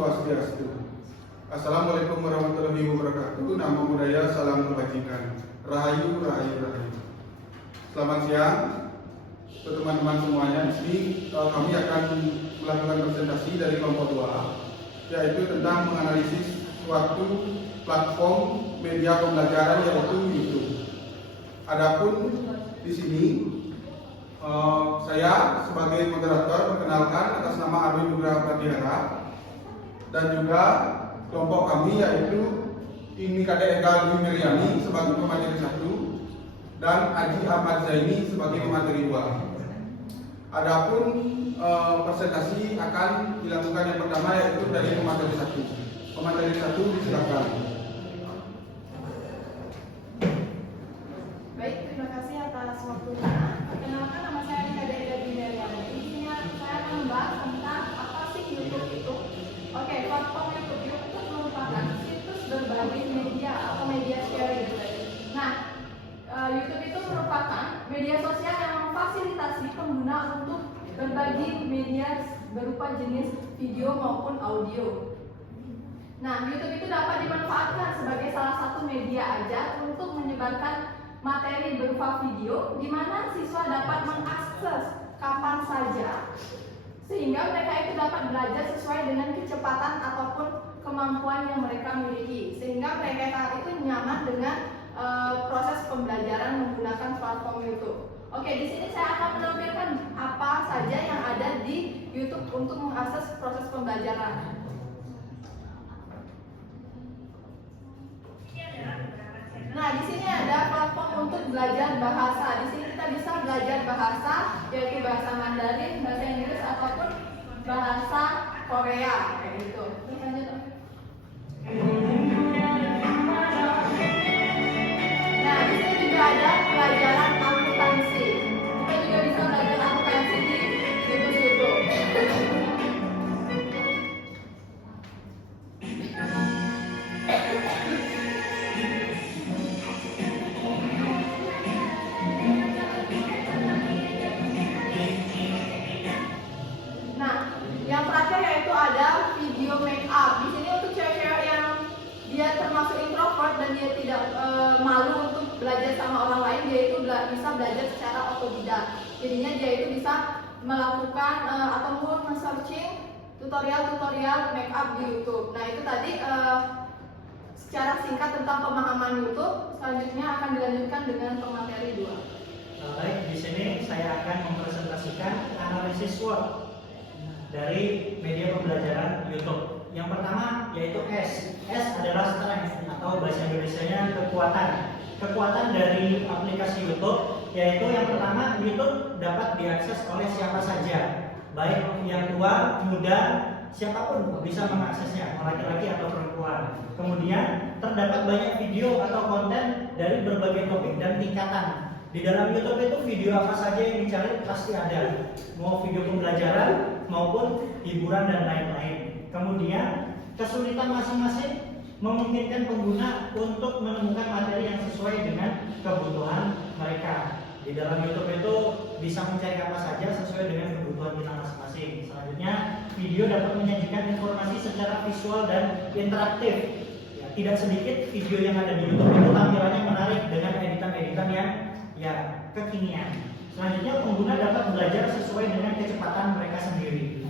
Swastiastu. Assalamualaikum warahmatullahi wabarakatuh. Namo Buddhaya, salam kebajikan. Rahayu, rahayu, rahayu. Selamat siang, teman-teman semuanya. Di sini kami akan melakukan presentasi dari kelompok 2, yaitu tentang menganalisis suatu platform media pembelajaran yaitu YouTube. Adapun di sini saya sebagai moderator perkenalkan atas nama Arwin Nugraha Pratihara, dan juga kelompok kami yaitu Imi Kade Eka Dwi Meriani sebagai pemateri 1 dan Aji Ahmad Zaini sebagai pemateri 2. Adapun presentasi akan dilakukan yang pertama yaitu dari pemateri 1. Pemateri 1 disilakan. Baik, terima kasih atas waktunya. Perkenalkan, nama saya Imi Kade Eka Dwi Meriani. Di sini saya akan membahas tentang apa sih YouTube itu. Oke, platform YouTube itu merupakan situs berbagi media atau media sharing. Nah, YouTube itu merupakan media sosial yang memfasilitasi pengguna untuk berbagi media berupa jenis video maupun audio. Nah, YouTube itu dapat dimanfaatkan sebagai salah satu media ajar untuk menyebarkan materi berupa video di mana siswa dapat mengakses kapan saja, sehingga mereka itu dapat belajar sesuai dengan kecepatan ataupun kemampuan yang mereka miliki, sehingga mereka itu nyaman dengan proses pembelajaran menggunakan platform YouTube. Oke, di sini saya akan menampilkan apa saja yang ada di YouTube untuk mengakses proses pembelajaran. Nah, di sini ada platform untuk belajar bahasa. Di sini kita bisa belajar bahasa, yaitu bahasa Mandarin, bahasa Inggris ataupun bahasa Korea, kayak gitu. Terus lanjut. Nah, di sini juga ada pelajaran akuntansi. Kita juga bisa belajar akuntansi di situs YouTube. Yang terakhir yaitu ada video make up. Di sini untuk cewek-cewek yang dia termasuk introvert dan dia tidak malu untuk belajar sama orang lain, dia itu bisa belajar secara otodidak. Jadinya dia itu bisa melakukan ataupun men-searching tutorial-tutorial make up di YouTube. Nah, itu tadi secara singkat tentang pemahaman YouTube. Selanjutnya akan dilanjutkan dengan pemateri 2. Baik, di sini saya akan mempresentasikan analisis SWOT dari media pembelajaran YouTube. Yang pertama yaitu S. S adalah strength atau bahasa Indonesianya kekuatan. Kekuatan dari aplikasi YouTube yaitu yang pertama, YouTube dapat diakses oleh siapa saja, baik yang tua, muda, siapapun bisa mengaksesnya, mau laki-laki atau perempuan. Kemudian terdapat banyak video atau konten dari berbagai topik dan tingkatan. Di dalam YouTube itu video apa saja yang dicari pasti ada, mau video pembelajaran maupun hiburan dan lain-lain. Kemudian kesulitan masing-masing memungkinkan pengguna untuk menemukan materi yang sesuai dengan kebutuhan mereka. Di dalam YouTube itu bisa mencari apa saja sesuai dengan kebutuhan kita masing-masing. Selanjutnya, video dapat menyajikan informasi secara visual dan interaktif. Ya, tidak sedikit video yang ada di YouTube itu tampilannya menarik dengan editan-editan yang kekinian. Selanjutnya, pengguna dapat belajar sesuai dengan kecepatan mereka sendiri.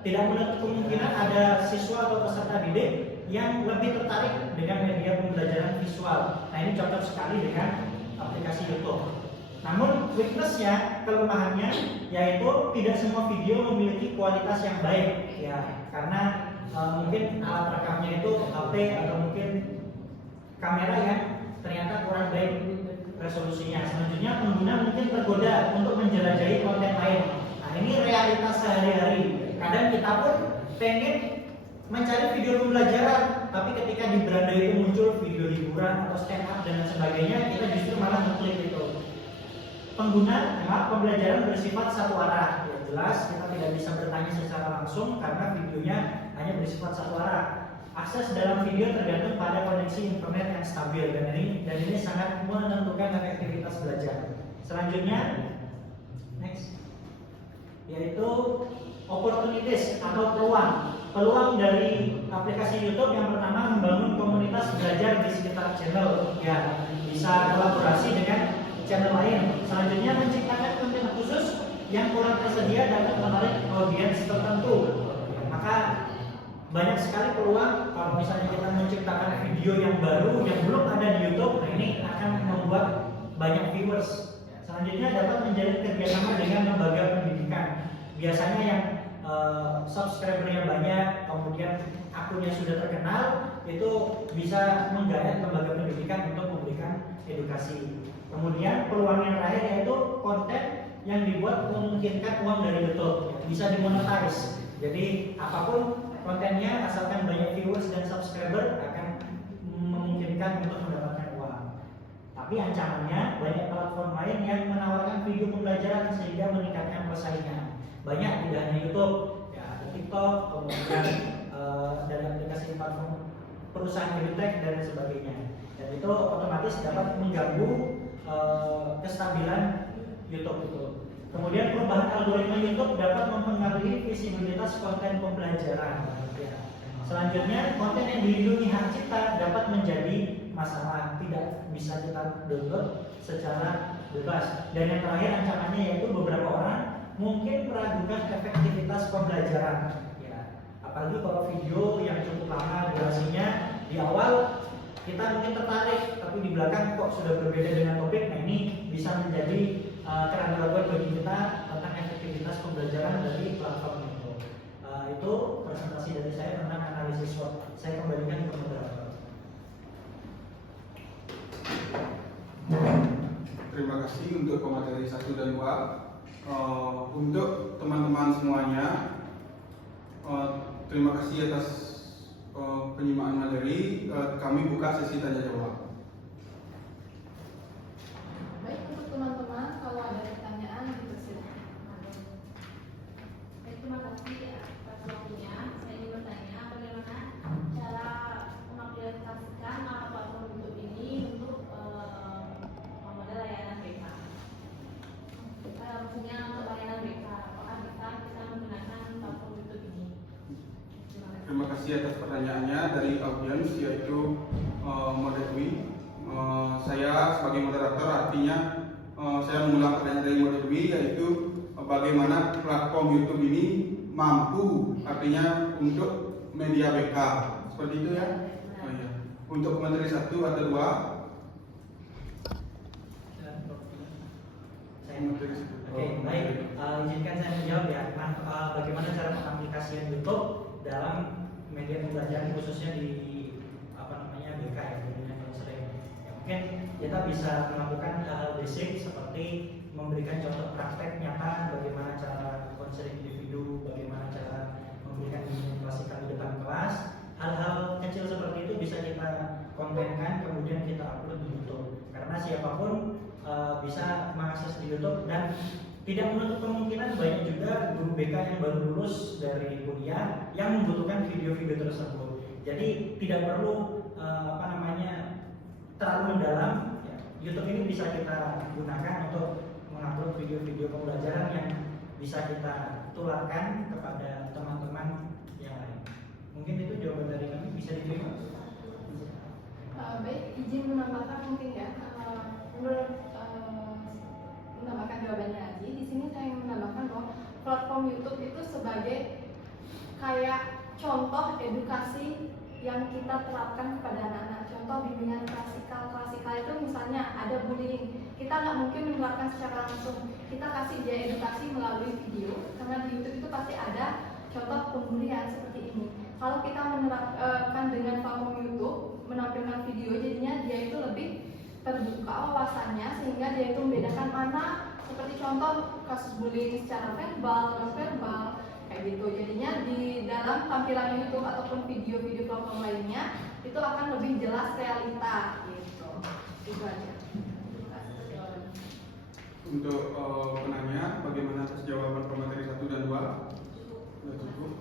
Tidak menutup kemungkinan ada siswa atau peserta didik yang lebih tertarik dengan media pembelajaran visual. Nah, ini cocok sekali dengan aplikasi YouTube. Namun weakness-nya, kelemahannya, yaitu tidak semua video memiliki kualitas yang baik, ya, karena mungkin alat rekamnya itu HP atau mungkin kamera yang ternyata kurang baik resolusinya. Selanjutnya, pengguna mungkin tergoda untuk menjelajahi konten lain. Nah, ini realitas sehari-hari. Kadang kita pun pengen mencari video pembelajaran, tapi ketika di beranda itu muncul video hiburan atau stand up dan sebagainya, kita justru malah ngeklik itu. Pembelajaran bersifat satu arah. Ya, jelas kita tidak bisa bertanya secara langsung karena videonya hanya bersifat satu arah. Akses dalam video tergantung pada koneksi internet yang stabil, dan ini sangat menentukan efektivitas belajar. Selanjutnya, next, yaitu opportunities atau peluang dari aplikasi YouTube. Yang pertama, membangun komunitas belajar di sekitar channel, ya bisa kolaborasi dengan channel lain. Selanjutnya, menciptakan konten khusus yang kurang tersedia dapat menarik audiens tertentu. Maka banyak sekali peluang kalau misalnya kita menciptakan video yang baru yang belum ada di YouTube. Nah, ini akan membuat banyak viewers. Selanjutnya, dapat menjalin kerjasama dengan lembaga pendidikan. Biasanya yang subscribernya banyak, kemudian akunnya sudah terkenal, itu bisa menggait lembaga pendidikan untuk memberikan edukasi. Kemudian peluang yang terakhir yaitu konten yang dibuat memungkinkan uang dari YouTube, bisa dimonetize. Jadi apapun kontennya, asalkan banyak viewers dan subscriber, akan memungkinkan untuk mendapatkan uang. Tapi ancamannya, banyak platform lain yang menawarkan video pembelajaran sehingga meningkatkan persaingan. Banyak, tidak hanya YouTube, ya ada TikTok, kemudian dari aplikasi platform perusahaan edutech dan sebagainya. Dan itu otomatis dapat mengganggu kestabilan YouTube itu. Kemudian perubahan algoritma YouTube dapat mempengaruhi visibilitas konten pembelajaran. Selanjutnya, konten yang dilindungi hak cipta dapat menjadi masalah, tidak bisa kita download secara bebas. Dan yang terakhir ancamannya yaitu beberapa orang mungkin meragukan efektivitas pembelajaran. Ya, apalagi kalau video yang cukup lama durasinya, di awal kita mungkin tertarik, tapi di belakang kok sudah berbeda dengan topik. Nah, ini bisa menjadi keraguan bagi kita tentang efektivitas pembelajaran dari platform itu. Itu presentasi dari saya tentang analisis SWOT. Saya kembalikan ke moderator. Terima kasih untuk pemateri 1 dan 2. Untuk teman-teman semuanya, terima kasih atas penyimpanan materi. Kami buka sesi tanya jawab. Baik, untuk teman-teman, kalau ada pertanyaan dipersilakan. Baik, terima kasih atas waktunya. Saya ingin bertanya, bagaimana cara mengaplikasikan platform YouTube ini untuk model layanan BK? Maksudnya untuk layanan BK, apakah bisa kita menggunakan platform YouTube ini? Terima kasih atas pertanyaannya dari audiens, yaitu Modetwi. Saya sebagai moderator, artinya saya mengulang pertanyaan dari Modetwi, yaitu bagaimana platform YouTube ini mampu, artinya untuk media BK, seperti itu ya. Oh, iya. Untuk materi 1 atau 2? Oke, baik. Izinkan saya menjawab ya. Bagaimana cara pengaplikasian YouTube dalam media pembelajaran khususnya di BK ya, bimbingan konseling. Ya, mungkin kita bisa melakukan hal basic seperti memberikan contoh praktek nyata bagaimana cara konseling individu, bagaimana cara memberikan bimbingan klasikal di depan kelas. Hal-hal kecil seperti itu bisa kita kontenkan kemudian kita upload di YouTube. Karena siapapun bisa mengakses di YouTube, dan tidak menutup kemungkinan banyak juga guru BK yang baru lulus dari kuliah yang membutuhkan video-video tersebut. Jadi tidak perlu terlalu mendalam. Ya, YouTube ini bisa kita gunakan untuk mengupload video-video pembelajaran yang bisa kita tularkan kepada teman-teman yang lain. Mungkin itu jawaban dari kami, bisa diterima. Baik, izin menambahkan mungkin ya. Menambahkan jawabannya lagi. Di sini saya ingin menambahkan bahwa platform YouTube itu sebagai kayak contoh edukasi yang kita terapkan kepada anak-anak. Contoh bimbingan klasikal itu misalnya ada bullying, kita nggak mungkin menerapkan secara langsung. Kita kasih dia edukasi melalui video, karena di YouTube itu pasti ada contoh pembulian seperti ini. Kalau kita menerapkan dengan platform YouTube, menampilkan video, jadinya dia itu lebih terbuka wawasannya, sehingga dia itu membedakan mana seperti contoh kasus bullying secara verbal, non verbal, kayak gitu. Jadinya di dalam tampilan YouTube ataupun video-video platform lainnya itu akan lebih jelas realita gitu. Itu aja. Untuk penanya, bagaimana atas jawaban pemateri 1 dan 2? Sudah cukup.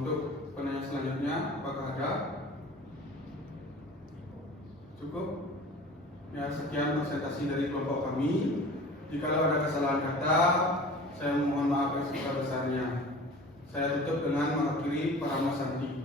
Untuk penanya selanjutnya, apakah ada? Cukup? Ya, sekian presentasi dari kelompok kami. Jika ada kesalahan kata, saya mohon maaf yang sebesar-besarnya. Saya tutup dengan mengakhiri Parama Santi.